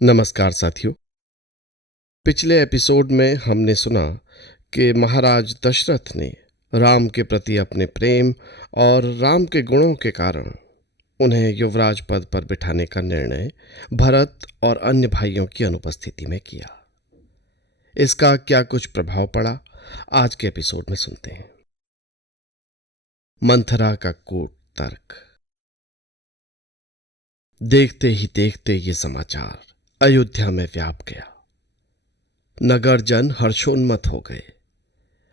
नमस्कार साथियों। पिछले एपिसोड में हमने सुना कि महाराज दशरथ ने राम के प्रति अपने प्रेम और राम के गुणों के कारण उन्हें युवराज पद पर बिठाने का निर्णय भरत और अन्य भाइयों की अनुपस्थिति में किया। इसका क्या कुछ प्रभाव पड़ा, आज के एपिसोड में सुनते हैं। मंथरा का कूट तर्क। देखते ही देखते ये समाचार अयोध्या में व्याप गया। नगर जन हर्षोन्मत्त हो गए।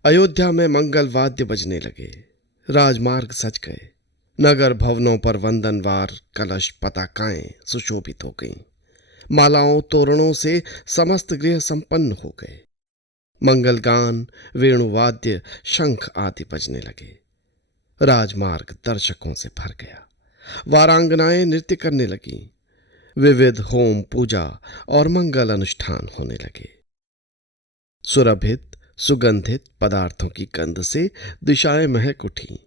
अयोध्या में मंगल वाद्य बजने लगे, राजमार्ग सज गए, नगर भवनों पर वंदनवार कलश पताकाएं सुशोभित हो गईं, मालाओं तोरणों से समस्त गृह संपन्न हो गए। मंगल गान, वेणुवाद्य, शंख आदि बजने लगे। राजमार्ग दर्शकों से भर गया। वारांगनाएं नृत्य करने लगीं। विविध होम, पूजा और मंगल अनुष्ठान होने लगे। सुरभित सुगंधित पदार्थों की गंध से दिशाएं महक उठी।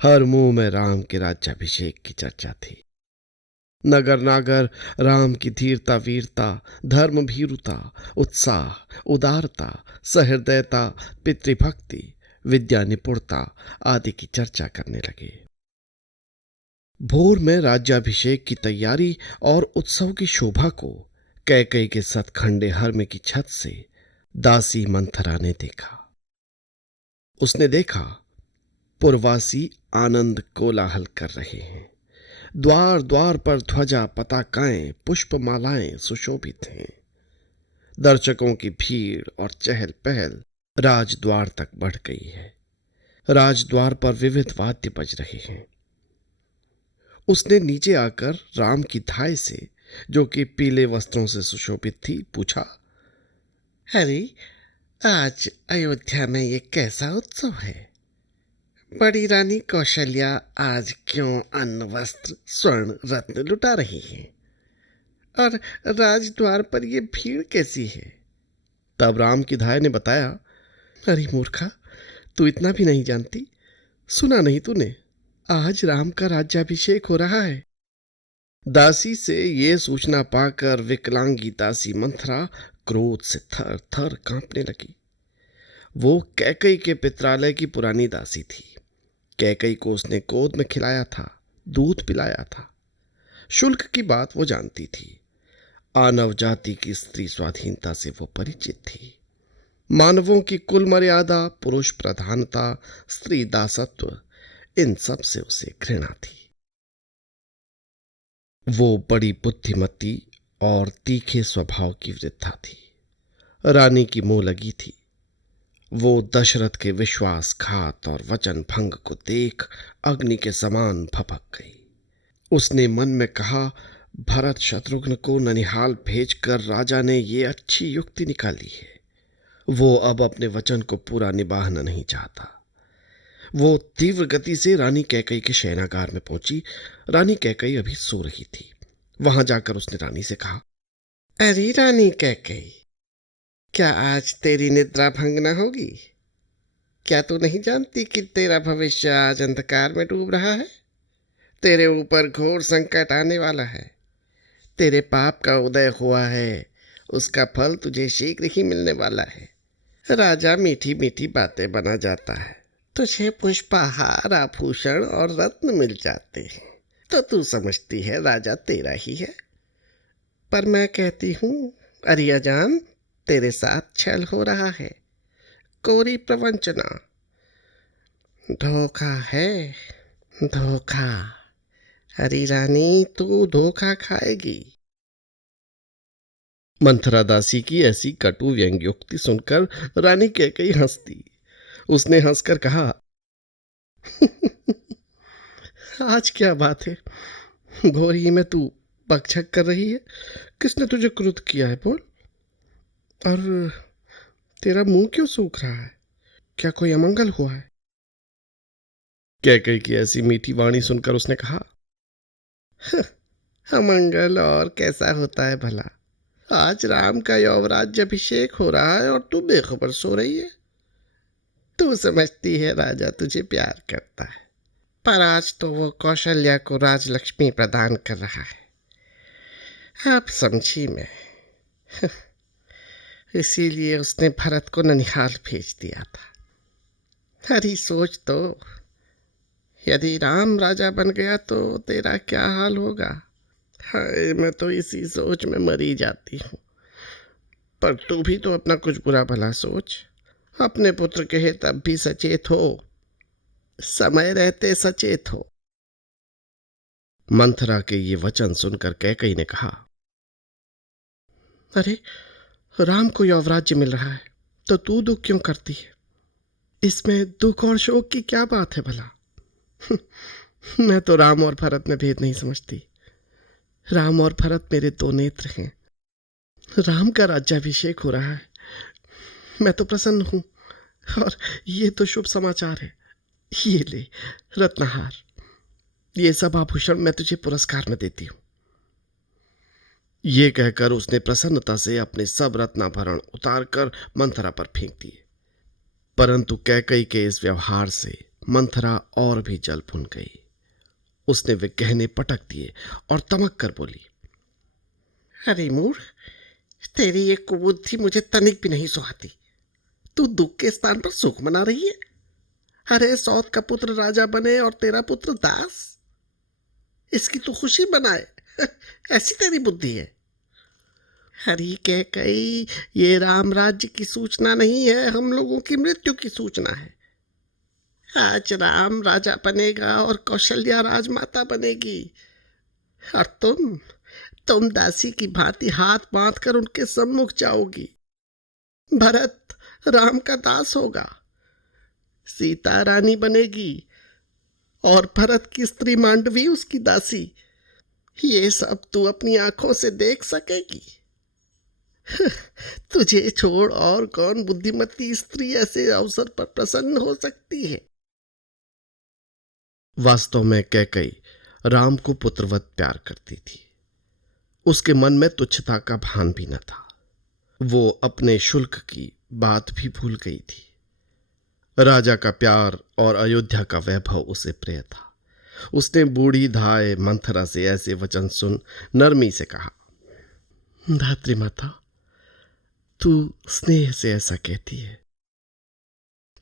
हर मुंह में राम के राज्याभिषेक की चर्चा थी। नगर नागर राम की धीरता, वीरता, धर्म भीरुता, उत्साह, उदारता, सहृदयता, पितृभक्ति, विद्या निपुणता आदि की चर्चा करने लगे। भोर में राज्याभिषेक की तैयारी और उत्सव की शोभा को कैकई के सतखंडे हर्म की छत से दासी मंथरा ने देखा। उसने देखा पुरवासी आनंद कोलाहल कर रहे हैं। द्वार द्वार पर ध्वजा, पताकाएं, पुष्पमालाएं सुशोभित हैं। दर्शकों की भीड़ और चहल पहल राजद्वार तक बढ़ गई है। राजद्वार पर विविध वाद्य बज रहे हैं। उसने नीचे आकर राम की धाय से, जो कि पीले वस्त्रों से सुशोभित थी, पूछा, अरे आज अयोध्या में ये कैसा उत्सव है? बड़ी रानी कौशल्या आज क्यों अन्न, वस्त्र, स्वर्ण, रत्न लुटा रही है? और राजद्वार पर ये भीड़ कैसी है? तब राम की धाय ने बताया, अरे मूर्खा, तू इतना भी नहीं जानती? सुना नहीं तूने? आज राम का राज्याभिषेक हो रहा है। दासी से ये सूचना पाकर विकलांगी दासी मंथरा क्रोध से थर थर कांपने लगी। वो कैकई के पित्रालय की पुरानी दासी थी। कैकई को उसने गोद में खिलाया था, दूध पिलाया था। शुल्क की बात वो जानती थी। आनव जाति की स्त्री स्वाधीनता से वो परिचित थी। मानवों की कुल मर्यादा, पुरुष प्रधानता, स्त्री दासत्व, इन सब से उसे घृणा थी। वो बड़ी बुद्धिमती और तीखे स्वभाव की वृद्धा थी। रानी की मोह लगी थी। वो दशरथ के विश्वासघात और वचन भंग को देख अग्नि के समान भभक गई। उसने मन में कहा, भरत शत्रुघ्न को ननिहाल भेजकर राजा ने ये अच्छी युक्ति निकाली है। वो अब अपने वचन को पूरा निभाना नहीं चाहता। वो तीव्र गति से रानी कैकई के शयनागार में पहुंची। रानी कैकई अभी सो रही थी। वहां जाकर उसने रानी से कहा, अरे रानी कैकई, क्या आज तेरी निद्रा भंग न होगी? क्या तू नहीं जानती कि तेरा भविष्य आज अंधकार में डूब रहा है? तेरे ऊपर घोर संकट आने वाला है। तेरे पाप का उदय हुआ है, उसका फल तुझे शीघ्र ही मिलने वाला है। राजा मीठी मीठी बातें बना जाता है, तुझे पुष्पहार, आभूषण और रत्न मिल जाते हैं, तो तू समझती है राजा तेरा ही है। पर मैं कहती हूँ, अरे अजान, तेरे साथ छल हो रहा है, कोरी प्रवंचना, धोखा है, धोखा। अरे रानी, तू धोखा खाएगी। मंथरा दासी की ऐसी कटु व्यंग्योक्ति सुनकर रानी कैकई हंसती। उसने हंसकर कहा, आज क्या बात है? घोरी में तू बकझक कर रही है? किसने तुझे क्रुद्ध किया है, बोल? और तेरा मुंह क्यों सूख रहा है? क्या कोई अमंगल हुआ है? कैकई की ऐसी मीठी वाणी सुनकर उसने कहा, अमंगल और कैसा होता है भला? आज राम का यौवराज्य अभिषेक हो रहा है और तू बेखबर सो रही है। तू समझती है राजा तुझे प्यार करता है, पर आज तो वो कौशल्या को राजलक्ष्मी प्रदान कर रहा है। आप समझी मैं इसीलिए उसने भरत को ननिहाल भेज दिया था। अरे सोच तो, यदि राम राजा बन गया तो तेरा क्या हाल होगा। हाय, मैं तो इसी सोच में मरी जाती हूँ। पर तू भी तो अपना कुछ बुरा भला सोच। अपने पुत्र के हित अब भी सचेत हो, समय रहते सचेत हो। मंथरा के ये वचन सुनकर कैकई ने कहा, अरे, राम को यौवराज्य मिल रहा है तो तू दुख क्यों करती है? इसमें दुख और शोक की क्या बात है भला? मैं तो राम और भरत में भेद नहीं समझती। राम और भरत मेरे दो नेत्र हैं। राम का राज्याभिषेक हो रहा है, मैं तो प्रसन्न हूं। और ये तो शुभ समाचार है। ये ले रत्नहार, ये सब आभूषण मैं तुझे पुरस्कार में देती हूं। ये कहकर उसने प्रसन्नता से अपने सब रत्नाभरण उतारकर मंथरा पर फेंक दिए। परंतु कैकई के इस व्यवहार से मंथरा और भी जल भुन गई। उसने वे गहने पटक दिए और तमक कर बोली, अरे मूर्ख, तेरी ये कुबुद्धि मुझे तनिक भी नहीं सुहाती। तू दुख के स्थान पर सुख मना रही है। अरे, सौत का पुत्र राजा बने और तेरा पुत्र दास, इसकी तू खुशी बनाए। ऐसी तेरी बुद्धि है। हरि कह कई, ये राम राज्य की सूचना नहीं है, हम लोगों की मृत्यु की सूचना है। आज राम राजा बनेगा और कौशल्या राजमाता बनेगी, और तुम दासी की भांति हाथ बांध कर उनके सम्मुख जाओगी। भरत राम का दास होगा, सीता रानी बनेगी और भरत की स्त्री मांडवी उसकी दासी। ये सब तू अपनी आंखों से देख सकेगी। तुझे छोड़ और कौन बुद्धिमती स्त्री ऐसे अवसर पर प्रसन्न हो सकती है? वास्तव में कैकई राम को पुत्रवत प्यार करती थी। उसके मन में तुच्छता का भान भी न था। वो अपने शुल्क की बात भी भूल गई थी। राजा का प्यार और अयोध्या का वैभव उसे प्रिय था। उसने बूढ़ी धाय मंथरा से ऐसे वचन सुन नरमी से कहा, धात्री माता, तू स्नेह से ऐसा कहती है,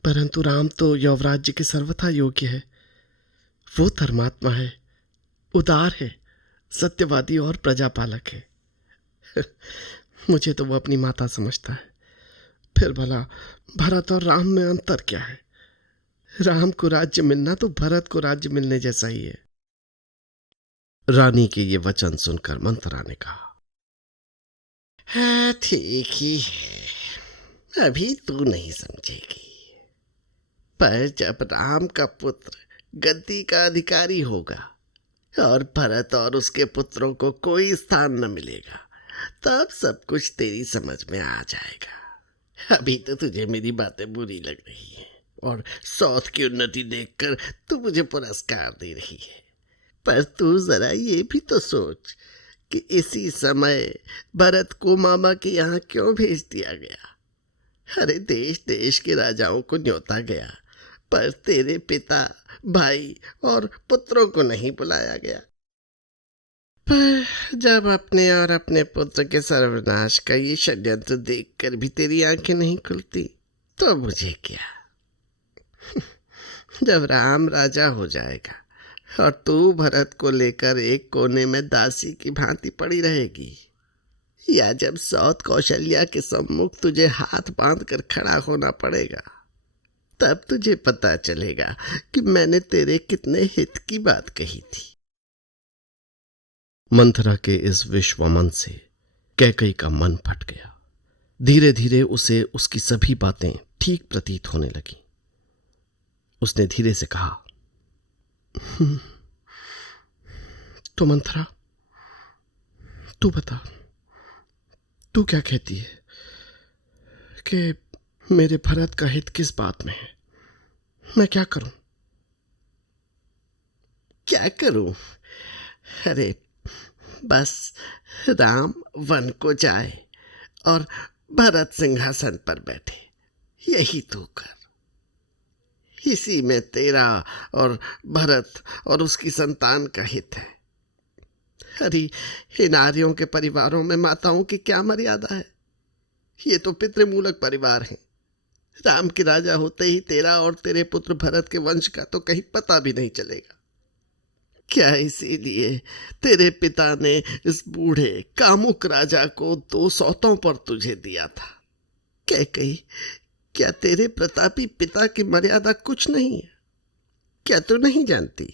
परंतु राम तो यौवराज्य के सर्वथा योग्य है। वो धर्मात्मा है, उदार है, सत्यवादी और प्रजापालक है। मुझे तो वो अपनी माता समझता है। फिर भला भरत और राम में अंतर क्या है? राम को राज्य मिलना तो भरत को राज्य मिलने जैसा ही है। रानी के ये वचन सुनकर मंथरा ने कहा, हाँ, ठीक ही है, अभी तू नहीं समझेगी। पर जब राम का पुत्र गद्दी का अधिकारी होगा और भरत और उसके पुत्रों को कोई स्थान न मिलेगा, तब सब कुछ तेरी समझ में आ जाएगा। अभी तो तुझे मेरी बातें बुरी लग रही हैं और सौत की उन्नति देखकर तू मुझे पुरस्कार दे रही है। पर तू जरा ये भी तो सोच कि इसी समय भरत को मामा के यहाँ क्यों भेज दिया गया। अरे, देश देश के राजाओं को न्योता गया, पर तेरे पिता, भाई और पुत्रों को नहीं बुलाया गया। पर जब अपने और अपने पुत्र के सर्वनाश का ये षड्यंत्र देखकर भी तेरी आंखें नहीं खुलती, तो मुझे क्या। जब राम राजा हो जाएगा और तू भरत को लेकर एक कोने में दासी की भांति पड़ी रहेगी, या जब सौत कौशल्या के सम्मुख तुझे हाथ बांध कर खड़ा होना पड़ेगा, तब तुझे पता चलेगा कि मैंने तेरे कितने हित की बात कही थी। मंथरा के इस विश्वमन से कैकई का मन फट गया। धीरे धीरे उसे उसकी सभी बातें ठीक प्रतीत होने लगी। उसने धीरे से कहा, तो मंथरा, तू बता, तू क्या कहती है कि मेरे भरत का हित किस बात में है? मैं क्या करूं? क्या करूं? अरे, बस राम वन को जाए और भरत सिंहासन पर बैठे, यही तू कर। इसी में तेरा और भरत और उसकी संतान का हित है। अरे, हे नारियों के परिवारों में माताओं की क्या मर्यादा है? ये तो पितृमूलक परिवार है। राम के राजा होते ही तेरा और तेरे पुत्र भरत के वंश का तो कहीं पता भी नहीं चलेगा। क्या इसीलिए तेरे पिता ने इस बूढ़े कामुक राजा को 2 सौतों पर तुझे दिया था? कैकई, क्या तेरे प्रतापी पिता की मर्यादा कुछ नहीं है? क्या तू नहीं जानती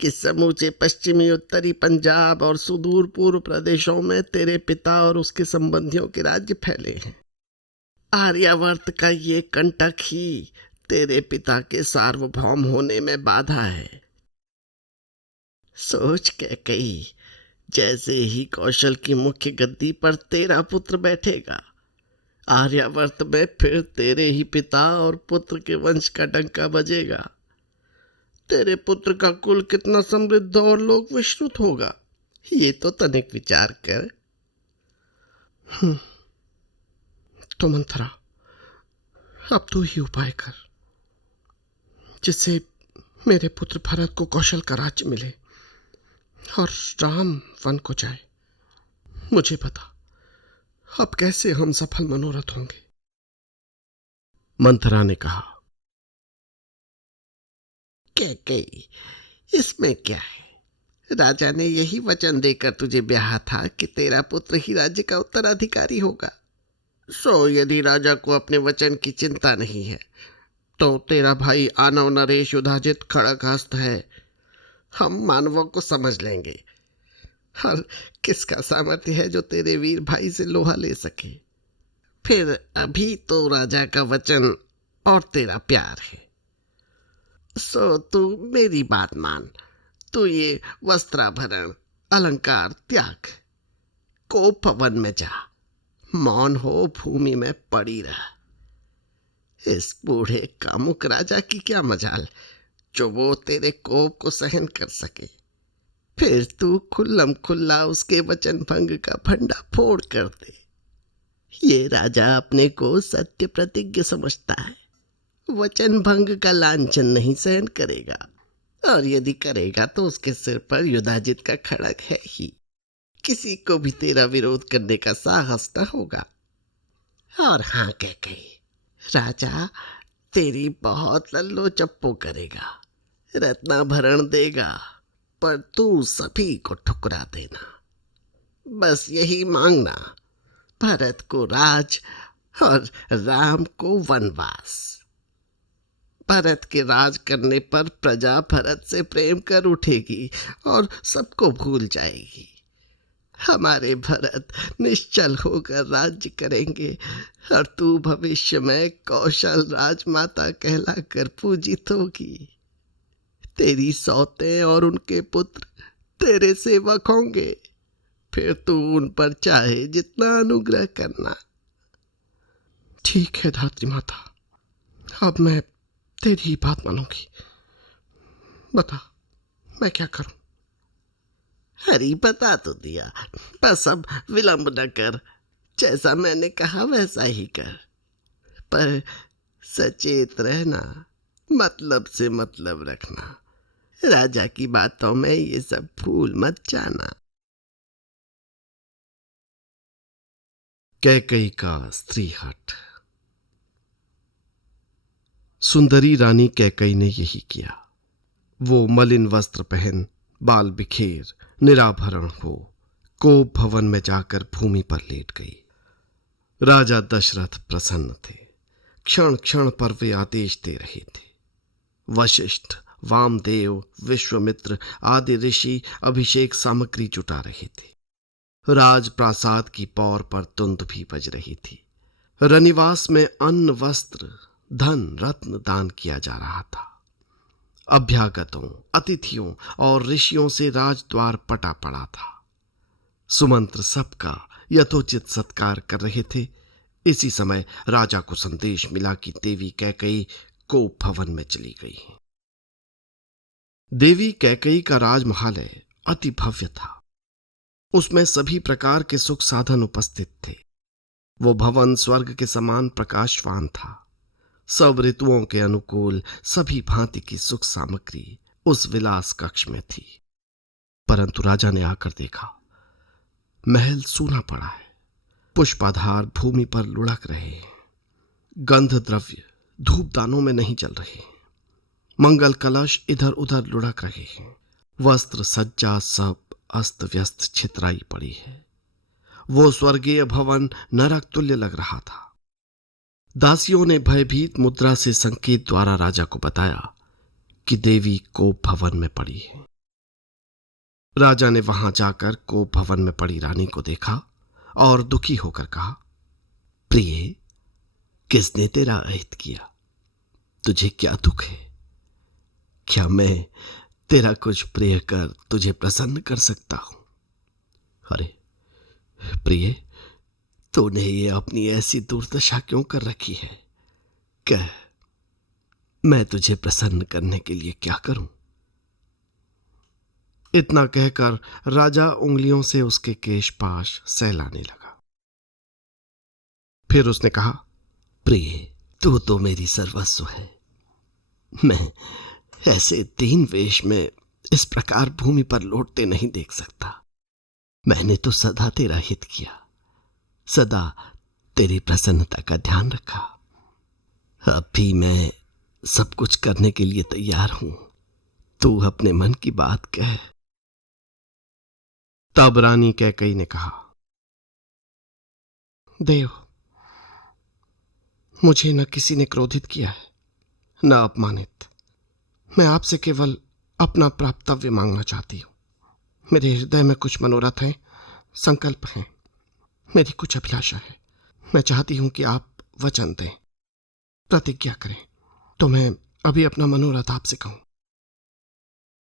कि समूचे पश्चिमी उत्तरी पंजाब और सुदूर पूर्व प्रदेशों में तेरे पिता और उसके संबंधियों के राज्य फैले हैं? आर्यावर्त का ये कंटक ही तेरे पिता के सार्वभौम होने में बाधा है। सोच कैकई, जैसे ही कौशल की मुख्य गद्दी पर तेरा पुत्र बैठेगा, आर्यावर्त में फिर तेरे ही पिता और पुत्र के वंश का डंका बजेगा। तेरे पुत्र का कुल कितना समृद्ध और लोक विश्रुत होगा, ये तो तनिक विचार कर। तो मंथरा, अब तू ही उपाय कर जिससे मेरे पुत्र भरत को कौशल का राज्य मिले और राम वन को जाए। मुझे बता, अब कैसे हम सफल मनोरथ होंगे? मंथरा ने कहा, कैकई, इसमें क्या है? राजा ने यही वचन देकर तुझे ब्याहा था कि तेरा पुत्र ही राज्य का उत्तराधिकारी होगा। सो यदि राजा को अपने वचन की चिंता नहीं है तो तेरा भाई आनव नरेश युधाजित खड़ग हस्त है। हम मानवों को समझ लेंगे। और किसका सामर्थ्य है जो तेरे वीर भाई से लोहा ले सके? फिर अभी तो राजा का वचन और तेरा प्यार है। सो तू मेरी बात मान। तू ये वस्त्राभरण अलंकार त्याग, कोप वन में जा, मौन हो भूमि में पड़ी रह। इस बूढ़े कामुक राजा की क्या मजाल जो वो तेरे कोप को सहन कर सके। फिर तू खुल्लम खुल्ला उसके वचन भंग का फंडा फोड़ कर दे। ये राजा अपने को सत्य प्रतिज्ञ समझता है, वचन भंग का लांछन नहीं सहन करेगा, और यदि करेगा तो उसके सिर पर युधाजित का खड़ग है ही। किसी को भी तेरा विरोध करने का साहस न होगा। और हाँ कैकई, राजा तेरी बहुत लल्लो चप्पो करेगा, रत्नाभरण देगा, पर तू सभी को ठुकरा देना। बस यही मांगना, भरत को राज और राम को वनवास। भरत के राज करने पर प्रजा भरत से प्रेम कर उठेगी और सबको भूल जाएगी। हमारे भरत निश्चल होकर राज्य करेंगे और तू भविष्य में कौशल राजमाता कहलाकर पूजित होगी। तेरी सौतें और उनके पुत्र तेरे सेवक होंगे। फिर तू उन पर चाहे जितना अनुग्रह करना। ठीक है धात्री माता, अब मैं तेरी ही बात मानूंगी। बता, मैं क्या करूं? हरी बता तो दिया, बस अब विलंब न कर। जैसा मैंने कहा वैसा ही कर, पर सचेत रहना, मतलब से मतलब रखना। राजा की बातों में ये सब भूल मत जाना। कैकई का स्त्रीहट। सुंदरी रानी कैकई ने यही किया। वो मलिन वस्त्र पहन, बाल बिखेर, निराभरण हो कोप भवन में जाकर भूमि पर लेट गई। राजा दशरथ प्रसन्न थे। क्षण क्षण पर वे आदेश दे रहे थे। वशिष्ठ, वामदेव, विश्वामित्र आदि ऋषि अभिषेक सामग्री जुटा रहे थे। राज प्रासाद की पौर पर तुंद भी बज रही थी। रनिवास में अन्न, वस्त्र, धन, रत्न दान किया जा रहा था। अभ्यागतों, अतिथियों और ऋषियों से राजद्वार पटा पड़ा था। सुमंत्र सबका यथोचित सत्कार कर रहे थे। इसी समय राजा को संदेश मिला कि देवी कैकई कोप भवन में चली गई हैं। देवी कैकई का राजमहालय अति भव्य था। उसमें सभी प्रकार के सुख साधन उपस्थित थे। वो भवन स्वर्ग के समान प्रकाशवान था। सब ऋतुओं के अनुकूल सभी भांति की सुख सामग्री उस विलास कक्ष में थी। परंतु राजा ने आकर देखा, महल सूना पड़ा है। पुष्पाधार भूमि पर लुढ़क रहे हैं। गंध द्रव्य धूपदानों में नहीं जल रहे हैं। मंगल कलश इधर उधर लुढ़क रहे हैं। वस्त्र सज्जा सब अस्त व्यस्त छितराई पड़ी है। वो स्वर्गीय भवन नरक तुल्य लग रहा था। दासियों ने भयभीत मुद्रा से संकेत द्वारा राजा को बताया कि देवी कोप भवन में पड़ी है। राजा ने वहां जाकर कोप भवन में पड़ी रानी को देखा और दुखी होकर कहा, प्रिय, किसने तेरा अहित किया? तुझे क्या दुख है? क्या मैं तेरा कुछ प्रिय कर तुझे प्रसन्न कर सकता हूं? अरे प्रिय, तूने ये अपनी ऐसी दुर्दशा क्यों कर रखी है? कह, मैं तुझे प्रसन्न करने के लिए क्या करूं? इतना कहकर राजा उंगलियों से उसके केश पाश सहलाने लगा। फिर उसने कहा, प्रिय, तू तो मेरी सर्वस्व है। मैं ऐसे दीन वेश में इस प्रकार भूमि पर लौटते नहीं देख सकता। मैंने तो सदा तेरा हित किया, सदा तेरी प्रसन्नता का ध्यान रखा। अब भी मैं सब कुछ करने के लिए तैयार हूं। तू अपने मन की बात कह। तब रानी कैकेयी ने कहा, देव, मुझे न किसी ने क्रोधित किया है, न अपमानित। मैं आपसे केवल अपना प्राप्तव्य मांगना चाहती हूं। मेरे हृदय में कुछ मनोरथ हैं, संकल्प हैं, मेरी कुछ अभिलाषा है। मैं चाहती हूं कि आप वचन दें, प्रतिज्ञा करें, तो मैं अभी अपना मनोरथ आपसे कहूं।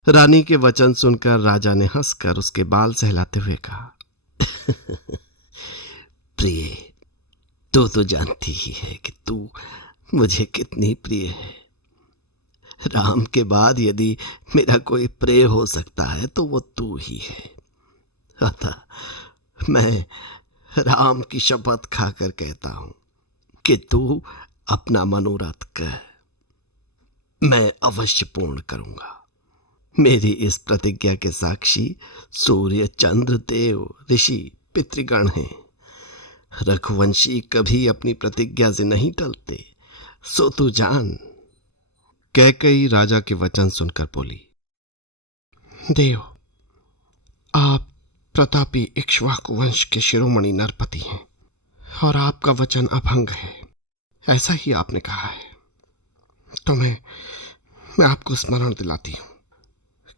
रानी के वचन सुनकर राजा ने हंसकर उसके बाल सहलाते हुए कहा, प्रिय, तू तो जानती ही है कि तू मुझे कितनी प्रिय है। राम के बाद यदि मेरा कोई प्रिय हो सकता है तो वो तू ही है। अतः मैं राम की शपथ खाकर कहता हूं कि तू अपना मनोरथ कह, मैं अवश्य पूर्ण करूंगा। मेरी इस प्रतिज्ञा के साक्षी सूर्य, चंद्र, देव, ऋषि, पितृगण हैं। रघुवंशी कभी अपनी प्रतिज्ञा से नहीं टलते, सो तू जान। कैकेयी राजा के वचन सुनकर बोली, देव, आप प्रतापी इक्ष्वाकु वंश के शिरोमणि नरपति हैं और आपका वचन अभंग है, ऐसा ही आपने कहा है। तो मैं आपको स्मरण दिलाती हूं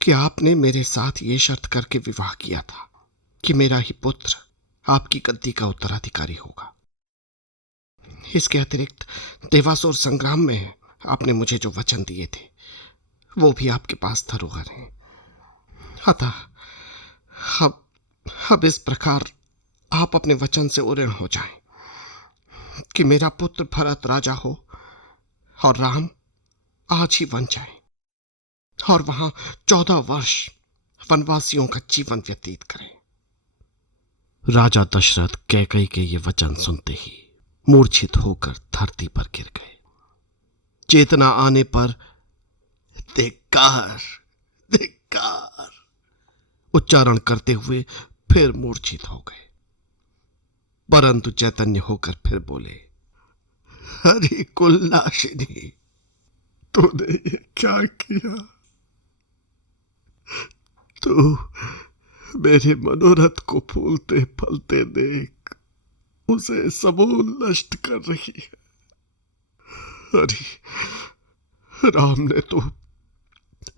कि आपने मेरे साथ ये शर्त करके विवाह किया था कि मेरा ही पुत्र आपकी गद्दी का उत्तराधिकारी होगा। इसके अतिरिक्त देवासुर संग्राम में आपने मुझे जो वचन दिए थे वो भी आपके पास धरोहर हैं। अतः अब इस प्रकार आप अपने वचन से उऋण हो जाएं कि मेरा पुत्र भरत राजा हो और राम आज ही वन जाए और वहां 14 वर्ष वनवासियों का जीवन व्यतीत करें। राजा दशरथ कैकेयी के ये वचन सुनते ही मूर्छित होकर धरती पर गिर गए। चेतना आने पर धिक्कार, धिक्कार उच्चारण करते हुए फिर मूर्छित हो गए, परंतु चैतन्य होकर फिर बोले, हरि कुलनाशिनी, तूने ये क्या किया? तू मेरे मनोरथ को फूलते फलते देख उसे समूल नष्ट कर रही है। अरे राम ने तो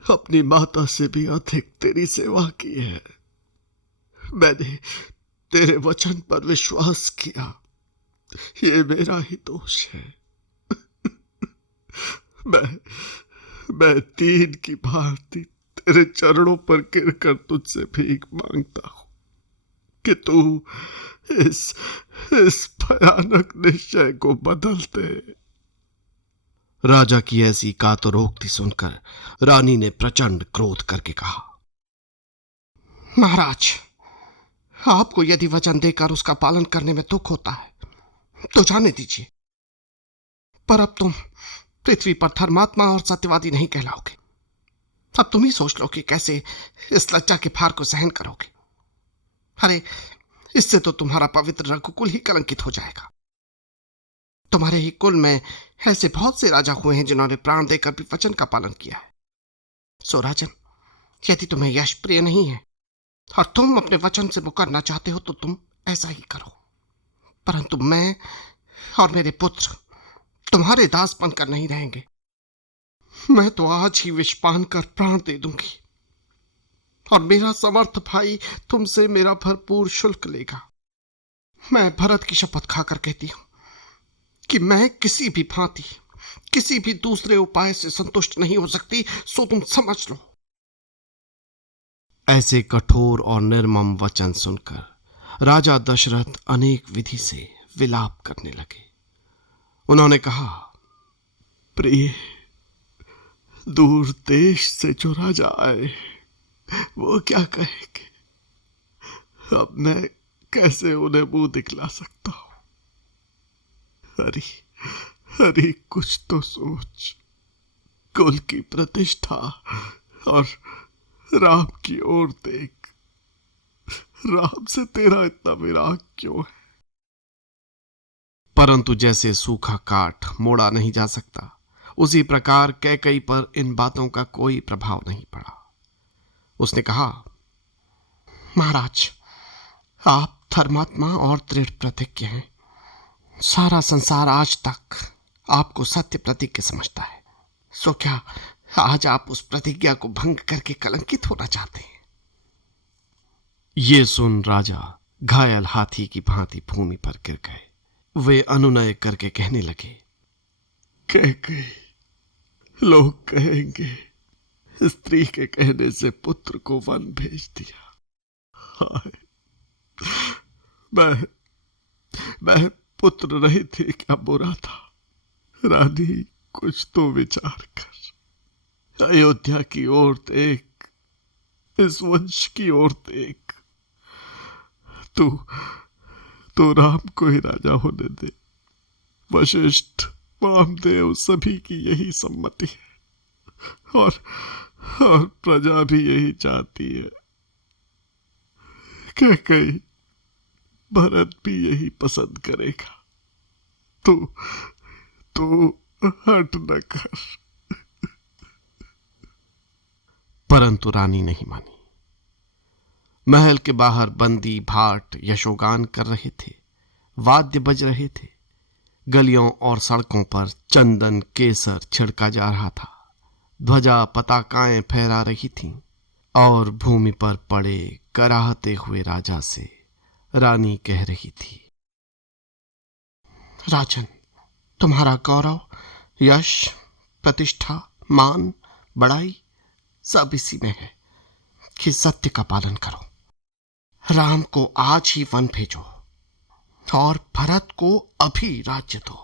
अपनी माता से भी अधिक तेरी सेवा की है। मैंने तेरे वचन पर विश्वास किया, ये मेरा ही दोष है। मैं दीन की भांति तेरे चरणों पर गिरकर तुझसे भीख मांगता हूं कि तू इस भयानक निश्चय को बदल दे। राजा की ऐसी कातरोक्ति सुनकर रानी ने प्रचंड क्रोध करके कहा, महाराज, आपको यदि वचन देकर उसका पालन करने में दुख होता है तो जाने दीजिए, पर अब तुम पृथ्वी पर धर्मात्मा और सत्यवादी नहीं कहलाओगे। अब तुम ही सोच लो कि कैसे इस लज्जा के भार को सहन करोगे। अरे इससे तो तुम्हारा पवित्र रघुकुल ही कलंकित हो जाएगा। तुम्हारे ही कुल में ऐसे बहुत से राजा हुए हैं जिन्होंने प्राण देकर भी वचन का पालन किया है। सो राजन, यदि तुम्हें यश प्रिय नहीं है और तुम अपने वचन से मुकरना चाहते हो तो तुम ऐसा ही करो, परंतु मैं और मेरे पुत्र तुम्हारे दास बनकर नहीं रहेंगे। मैं तो आज ही विष पान कर प्राण दे दूंगी और मेरा समर्थ भाई तुमसे मेरा भरपूर शुल्क लेगा। मैं भरत की शपथ खाकर कहती हूं कि मैं किसी भी भांति किसी भी दूसरे उपाय से संतुष्ट नहीं हो सकती, सो तुम समझ लो। ऐसे कठोर और निर्मम वचन सुनकर राजा दशरथ अनेक विधि से विलाप करने लगे। उन्होंने कहा, प्रिय, दूर देश से जो राजा आए वो क्या कहेंगे? अब मैं कैसे उन्हें मुंह दिखला सकता हूं? हरि हरि, कुछ तो सोच। कुल की प्रतिष्ठा और राम की ओर देख। राम से तेरा इतना विराग क्यों है? परंतु जैसे सूखा काठ मोड़ा नहीं जा सकता, उसी प्रकार कैकई पर इन बातों का कोई प्रभाव नहीं पड़ा। उसने कहा, महाराज, आप धर्मात्मा और दृढ़ प्रतिज्ञ हैं। सारा संसार आज तक आपको सत्य प्रतिज्ञ समझता है, सो क्या आज आप उस प्रतिज्ञा को भंग करके कलंकित होना चाहते हैं? ये सुन राजा घायल हाथी की भांति भूमि पर गिर गए। वे अनुनय करके कहने लगे, कैकई, लोग कहेंगे स्त्री के कहने से पुत्र को वन भेज दिया। हाय, मैं पुत्र नहीं थे क्या बुरा था? रानी, कुछ तो विचार कर। अयोध्या की ओर देख, इस वंश की ओर देख। तू राम को ही राजा होने दे। वशिष्ठ, वामदेव सभी की यही सम्मति है और प्रजा भी यही चाहती है। कैकई, भरत भी यही पसंद करेगा। तू हट न कर। परंतु रानी नहीं मानी। महल के बाहर बंदी भाट यशोगान कर रहे थे, वाद्य बज रहे थे, गलियों और सड़कों पर चंदन केसर छिड़का जा रहा था, ध्वजा पताकाएं फहरा रही थीं और भूमि पर पड़े कराहते हुए राजा से रानी कह रही थी, राजन, तुम्हारा गौरव, यश, प्रतिष्ठा, मान, बड़ाई सब इसी में है कि सत्य का पालन करो। राम को आज ही वन भेजो और भरत को अभी राज्य दो।